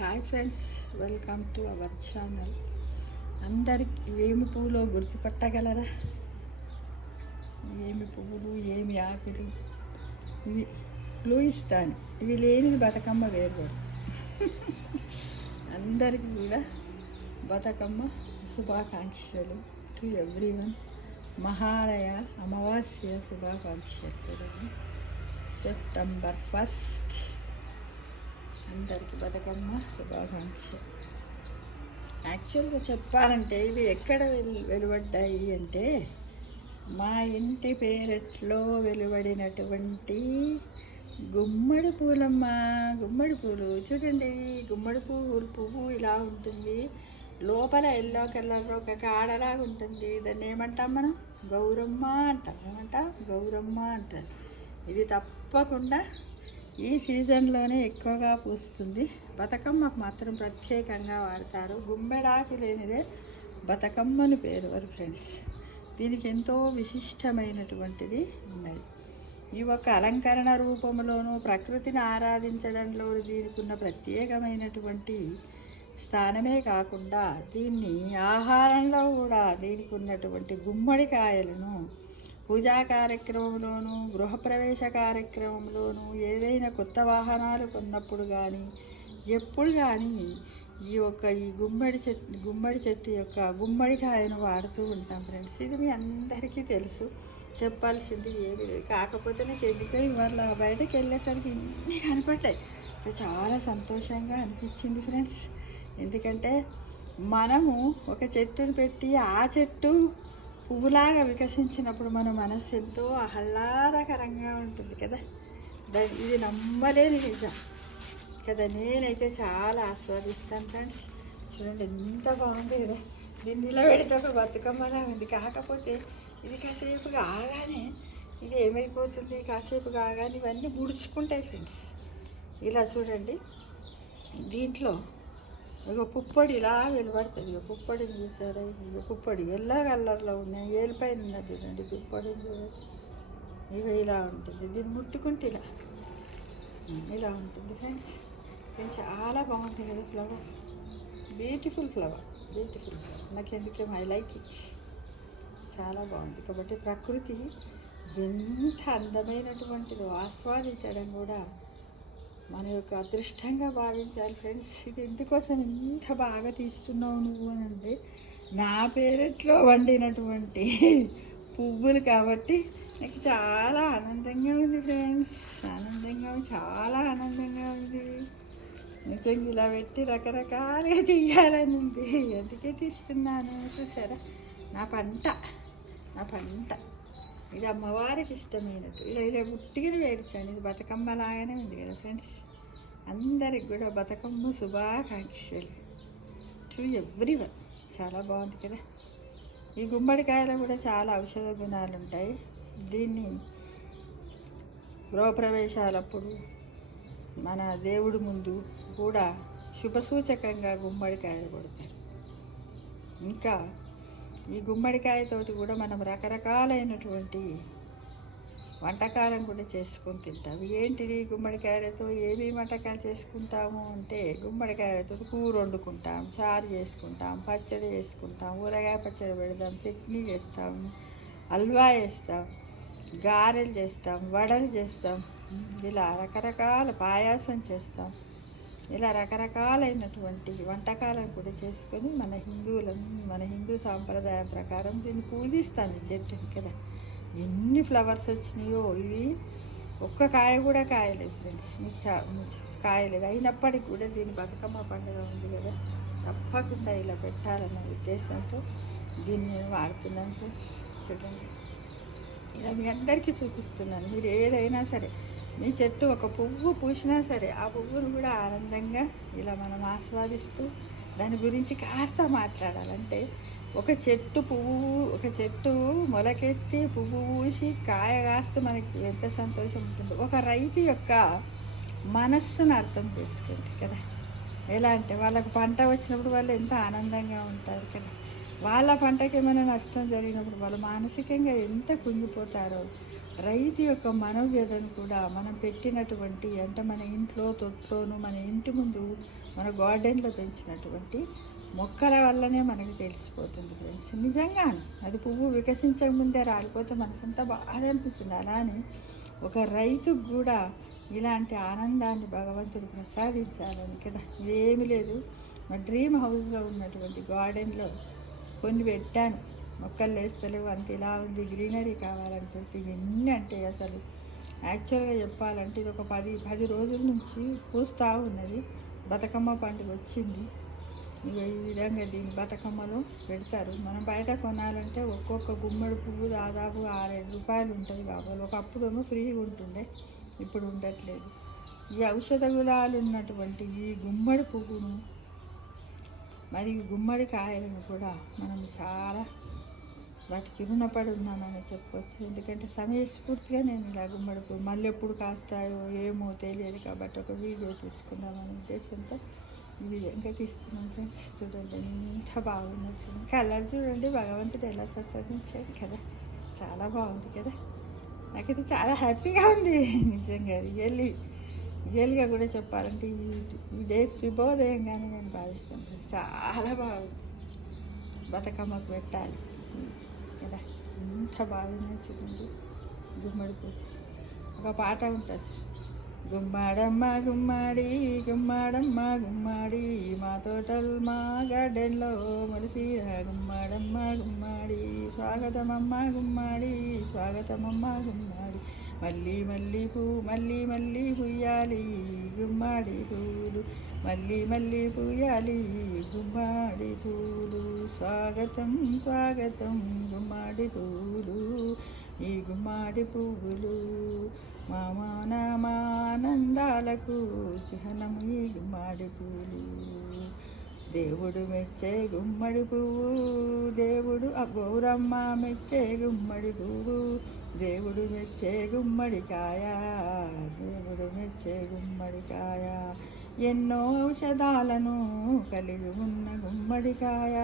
Hi friends, welcome to our channel. అందరికి ఏమి పువ్వులో గుర్తుపట్టగలరా? ఏమి పువ్వులు, ఏమి ఆకులు? ఇవి క్లూ ఇస్తాను. ఇవి లేనిది బతుకమ్మ వేరు. అందరికీ కూడా బతుకమ్మ శుభాకాంక్షలు టు ఎవ్రీవన్. మహాలయ అమావాస్య శుభాకాంక్షలు. సెప్టెంబర్ 1 అందరికి బతుకమ్మ శుభాకాంక్ష. యాక్చువల్గా చెప్పాలంటే ఇవి ఎక్కడ వెలువడ్డాయి అంటే మా ఇంటి పేరెట్లో వెలువడినటువంటి గుమ్మడి పూలమ్మ. గుమ్మడి పూలు చూడండి, గుమ్మడి పువ్వు ఇలా ఉంటుంది. లోపల ఎల్లో కలర్లో ఒక కాడలాగా ఉంటుంది. దాన్ని ఏమంటాం మనం? గౌరమ్మ అంటాం. ఏమంటాం? గౌరమ్మ అంటారు. ఇది తప్పకుండా ఈ సీజన్లోనే ఎక్కువగా పూస్తుంది. బతుకమ్మకు మాత్రం ప్రత్యేకంగా వాడతారు. గుమ్మెడాకు లేనిదే బతుకమ్మని పేరు వారు ఫ్రెండ్స్. దీనికి ఎంతో విశిష్టమైనటువంటిది ఉన్నది. ఈ ఒక అలంకరణ రూపంలోనూ ప్రకృతిని ఆరాధించడంలో దీనికి ఉన్న ప్రత్యేకమైనటువంటి స్థానమే కాకుండా దీన్ని ఆహారంలో కూడా దీనికి ఉన్నటువంటి గుమ్మడికాయలను పూజా కార్యక్రమంలోనూ గృహప్రవేశ కార్యక్రమంలోనూ ఏదైనా కొత్త వాహనాలు కొన్నప్పుడు కానీ ఎప్పుడు కానీ ఈ గుమ్మడి చెట్టు యొక్క గుమ్మడికాయను వాడుతూ ఉంటాం ఫ్రెండ్స్. ఇది మీ అందరికీ తెలుసు, చెప్పాల్సింది ఏది లేదు. కాకపోతే నాకు ఎందుకో ఇవాళ బయటకు వెళ్ళేసరికి ఇన్ని కనపడ్డాయి. చాలా సంతోషంగా అనిపించింది ఫ్రెండ్స్. ఎందుకంటే మనము ఒక చెట్టును పెట్టి ఆ చెట్టు పువ్వులాగా వికసించినప్పుడు మన మనసు ఎంతో ఆహ్లాదకరంగా ఉంటుంది కదా. ఇది నమ్మలేని నిజం కదా. నేనైతే చాలా ఆస్వాదిస్తాను ఫ్రెండ్స్. చూడండి ఎంత బాగుంది కదా. దీన్ని నిలబెడితే ఒక బతుకమ్మలా ఉంది. కాకపోతే ఇది కాసేపు కాగానే ఇది ఏమైపోతుంది, కాసేపు కాగానే ఇవన్నీ ముడుచుకుంటాయి ఫ్రెండ్స్. ఇలా చూడండి, దీంట్లో ఇక పుప్పొడి ఇలా వెలువడుతుంది. ఇక పుప్పొడిని చూసారా? ఇక పుప్పొడి ఎల్లో కలర్లో ఉన్నాయి. ఏలిపైన ఉన్నది చూడండి పుప్పొడి. ఇక ఇలా ఉంటుంది. దీన్ని ముట్టుకుంటే ఇలా ఉంటుంది ఫ్రెండ్స్. ఇది చాలా బాగుంది కదా ఫ్లవర్. Beautiful flower. నాకు ఎందుకేమో ఐ లైక్ ఇట్. చాలా బాగుంది. కాబట్టి ప్రకృతి ఎంత అందమైనటువంటిదో ఆస్వాదించడం కూడా మన యొక్క అదృష్టంగా భావించాలి ఫ్రెండ్స్. ఇది ఎందుకోసం ఇంత బాగా తీస్తున్నావు నువ్వు అని అంటే నా పేరెట్లో వండినటువంటి పువ్వులు కాబట్టి నాకు చాలా ఆనందంగా ఉంది ఫ్రెండ్స్. చాలా ఆనందంగా ఉంది. నిజంగా ఇలా పెట్టి రకరకాలుగా తీయాలని ఉంది. అందుకే తీస్తున్నాను. చూసారా, నా పంట ఇది అమ్మవారికి ఇష్టమైనట్టు ఇలా పుట్టిగా వేయించాను. ఇది బతుకమ్మ లాగానే ఉంది కదా ఫ్రెండ్స్. అందరికి కూడా బతుకమ్మ శుభాకాంక్షలు టు ఎవ్రీవన్. చాలా బాగుంది కదా. ఈ గుమ్మడికాయలో కూడా చాలా ఔషధ గుణాలు ఉంటాయి. దీన్ని గృహప్రవేశాలప్పుడు మన దేవుడి ముందు కూడా శుభసూచకంగా గుమ్మడికాయలు కొడతారు. ఇంకా ఈ గుమ్మడికాయతోటి కూడా మనం రకరకాలైనటువంటి వంటకాలను కూడా చేసుకొని తింటాం. ఏంటిది? గుమ్మడికాయలతో ఏమేమి వంటకాలు చేసుకుంటాము అంటే గుమ్మడికాయలతో కూర వండుకుంటాం, చారు చేసుకుంటాం, పచ్చడి చేసుకుంటాం, ఊరగాయ పచ్చడి పెడతాం, చట్నీ చేస్తాం, హల్వా చేస్తాం, గారెలు చేస్తాం, వడలు చేస్తాం, ఇలా రకరకాల పాయాసం చేస్తాం. ఇలా రకరకాలైనటువంటి వంటకాలను కూడా చేసుకొని మన హిందూ సాంప్రదాయం ప్రకారం దీన్ని పూజిస్తాం. ఈ చెట్టుని కదా. ఎన్ని ఫ్లవర్స్ వచ్చినాయో. ఇవి ఒక్క కాయ కూడా కాయలేదు ఫ్రెండ్స్. కాయలేదు. అయినప్పటికీ కూడా దీని బతుకమ్మ పండుగ ఉంది కదా, తప్పకుండా ఇలా పెట్టాలన్న ఉద్దేశంతో దీన్ని నేను వాడుతున్నాను ఫ్రెండ్స్. చూడండి, ఇలా మీ అందరికీ చూపిస్తున్నాను. మీరు ఏదైనా సరే మీ చెట్టు ఒక పువ్వు పూసినా సరే ఆ పువ్వును కూడా ఆనందంగా ఇలా మనం ఆస్వాదిస్తూ దాని గురించి కాస్త మాట్లాడాలంటే ఒక చెట్టు మొలకెత్తి పువ్వు పూసి కాయ కాస్తూ మనకి ఎంత సంతోషం ఉంటుందో. ఒక రైతు యొక్క మనస్సును అర్థం చేసుకోండి కదా. ఎలా అంటే వాళ్ళకు పంట వచ్చినప్పుడు వాళ్ళు ఎంత ఆనందంగా ఉంటారు కదా. వాళ్ళ పంటకి ఏమైనా నష్టం జరిగినప్పుడు వాళ్ళు మానసికంగా ఎంత కుంగిపోతారో. రైతు యొక్క మనోవ్యధను కూడా మనం పెట్టినటువంటి అంటే మన ఇంట్లో తొట్లోను మన ఇంటి ముందు మన గార్డెన్లో పెంచినటువంటి మొక్కల వల్లనే మనకి తెలిసిపోతుంది ఫ్రెండ్స్. నిజంగా అది పువ్వు వికసించక ముందే రాలిపోతే మనసంతా బాగా అనిపిస్తుంది. అలానే ఒక రైతుకు కూడా ఇలాంటి ఆనందాన్ని భగవంతుడు ప్రసాదించాలని కదా. ఇదేమీ లేదు, మా డ్రీమ్ హౌస్లో ఉన్నటువంటి గార్డెన్లో కొన్ని పెట్టాను. మొక్కలు వేస్తలేవు, అంత ఇలా ఉంది, గ్రీనరీ కావాలని చెప్పి ఎన్ని అంటే అసలు యాక్చువల్గా చెప్పాలంటే ఇది ఒక 10 రోజుల నుంచి పూస్తూ ఉన్నది. బతుకమ్మ పండుగ వచ్చింది. ఇక ఈ విధంగా దీని బతుకమ్మలో పెడతారు. మనం బయట కొనాలంటే ఒక్కొక్క గుమ్మడి పువ్వు దాదాపు 6-7 రూపాయలు ఉంటుంది కాబట్టి ఒకప్పుడేమో ఫ్రీగా ఉంటుండే, ఇప్పుడు ఉండట్లేదు. ఈ ఔషధ గుణాలు ఉన్నటువంటి ఈ గుమ్మడి పువ్వును మరియు గుమ్మడి కాయలను కూడా మనం చాలా వాటికి రుణపడి ఉన్నానని చెప్పవచ్చు. ఎందుకంటే సమయస్ఫూర్తిగా నేను ఇలా గుమ్మడి పువ్వు మళ్ళీ ఎప్పుడు కాస్తాయో ఏమో తెలియదు కాబట్టి ఒక వీడియో తీసుకుందామనే ఉద్దేశంతో ఈ విధంగా తీస్తున్నాను ఫ్రెండ్స్. చూడండి ఎంత బాగుంది, కలర్ చూడండి భగవంతుడు ఎలా ప్రసాదించాడు కదా, చాలా బాగుంది కదా. నాకైతే చాలా హ్యాపీగా ఉంది నిజంగా. రియల్గా కూడా చెప్పాలంటే ఈ డే శుభోదయంగానే నేను భావిస్తాను. చాలా బాగుంది, బతుకమ్మకు పెట్టాలి కదా. ఎంత బాగా నచ్చింది గుమ్మడి పువ్వు. ఒక పాట ఉంటుంది, గుమ్మాడమ్మ గుమ్మాడి గుమ్మాడమ్మ గుమ్మాడి మా తోటలు మా గార్డెన్లో మలిసిరా గుమ్మాడమ్మ గుమ్మాడి స్వాగతమమ్మ గుమ్మాడి స్వాగతమమ్మ గుమ్మాడి మళ్ళీ మళ్ళీ మళ్ళీ పుయ్యాలి గుమ్మాడి పూలు మళ్ళీ మళ్ళీ పుయ్యాలి గుమ్మాడి పూలు స్వాగతం స్వాగతం గుమ్మాడి పూలు ఈ గుమ్మాడి పువ్వులు మా మానందాలకు చిహ్నము ఈ గుమ్మడి పూలు. దేవుడు మెచ్చే గుమ్మడి పువ్వు, దేవుడు గౌరమ్మ మెచ్చే గుమ్మడి పువ్వు, దేవుడు మెచ్చే గుమ్మడికాయ, దేవుడు మెచ్చే గుమ్మడికాయ, ఎన్నో ఔషధాలను కలిగి ఉన్న గుమ్మడికాయ,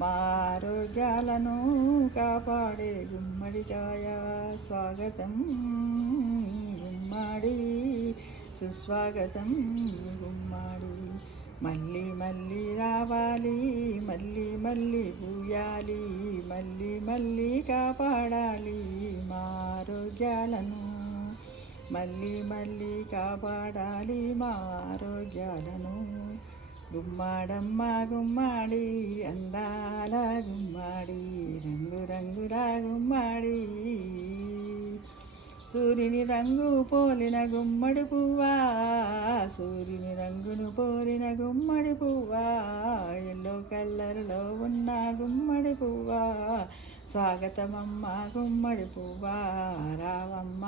మా ఆరోగ్యాలను కాపాడే గుమ్మడికాయ. స్వాగతం గుమ్మడి సుస్వాగతం గుమ్మడి మళ్ళీ మళ్ళీ రావాలి మళ్ళీ మళ్ళీ పూయాలి మళ్ళీ మళ్ళీ కాపాడాలి మా ఆరోగ్యాలను మళ్ళీ మళ్ళీ కాపాడాలి మా ఆరోగ్యాలను. గుమ్మాడమ్మ గుమ్మాడి అందాల గుమ్మాడి రంగు రంగుల గుమ్మాడి సూర్యుని రంగు పోలిన గుమ్మడి పువ్వా సూర్యుని రంగును పోలిన గుమ్మడి పువ్వా ఎల్లో కలర్లో ఉన్న గుమ్మడి పువ్వా స్వాగతమమ్మ గుమ్మడి పువ్వా రావమ్మ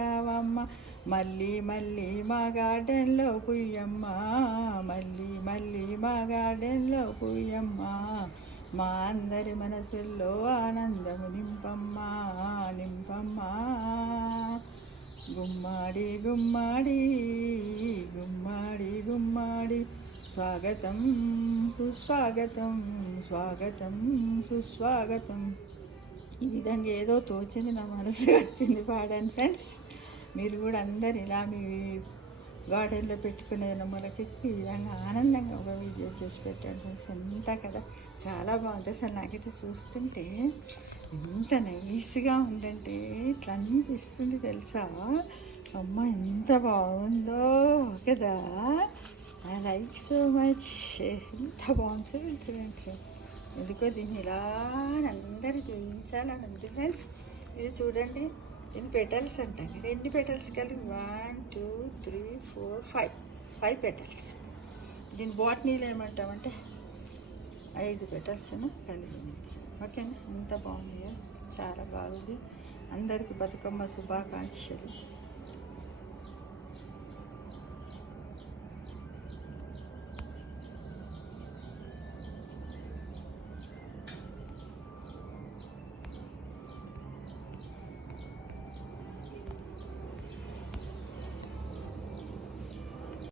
రావమ్మ మళ్ళీ మళ్ళీ మా గార్డెన్లో పుయ్యమ్మ మళ్ళీ మళ్ళీ మా గార్డెన్లో పుయ్యమ్మ మా అందరి మనసుల్లో ఆనందము నింపమ్మ నింపమ్మ. గుమ్మాడి గుమ్మాడి గుమ్మాడి గుమ్మాడి స్వాగతం సుస్వాగతం స్వాగతం సుస్వాగతం. ఈ విధంగా ఏదో తోచింది నా మనసు వచ్చింది పాడాను ఫ్రెండ్స్. మీరు కూడా అందరు ఇలా మీ గార్డెన్లో పెట్టుకునే మొలకెత్తి ఈ విధంగా ఆనందంగా ఒక వీడియో చేసి పెట్టాను ఫ్రెండ్స్. ఎంత కదా, చాలా బాగుంది అసలు. నాకైతే చూస్తుంటే ఎంత నైస్గా ఉందంటే ఇట్లా అనిపిస్తుంది తెలుసా. అమ్మ ఎంత బాగుందో కదా, ఐ లైక్ సో మచ్. ఎంత బాగుంటుంది చూడండి. ఎందుకో దీన్ని ఇలా అందరూ చూపించాలని ఉంది ఫ్రెండ్స్. ఇది చూడండి, దీని పెటల్స్ అంటాం. ఇది ఎన్ని పెటల్స్ కలిపి 1 2 3 4 5 పెటల్స్. దీని బాటనీలో ఏమంటామంటే 5 పెటల్స్ కలిగి ఉంది. ఓకేనా, ఎంత బాగుంది, చాలా బాగుంది. అందరికీ బతుకమ్మ శుభాకాంక్షలు.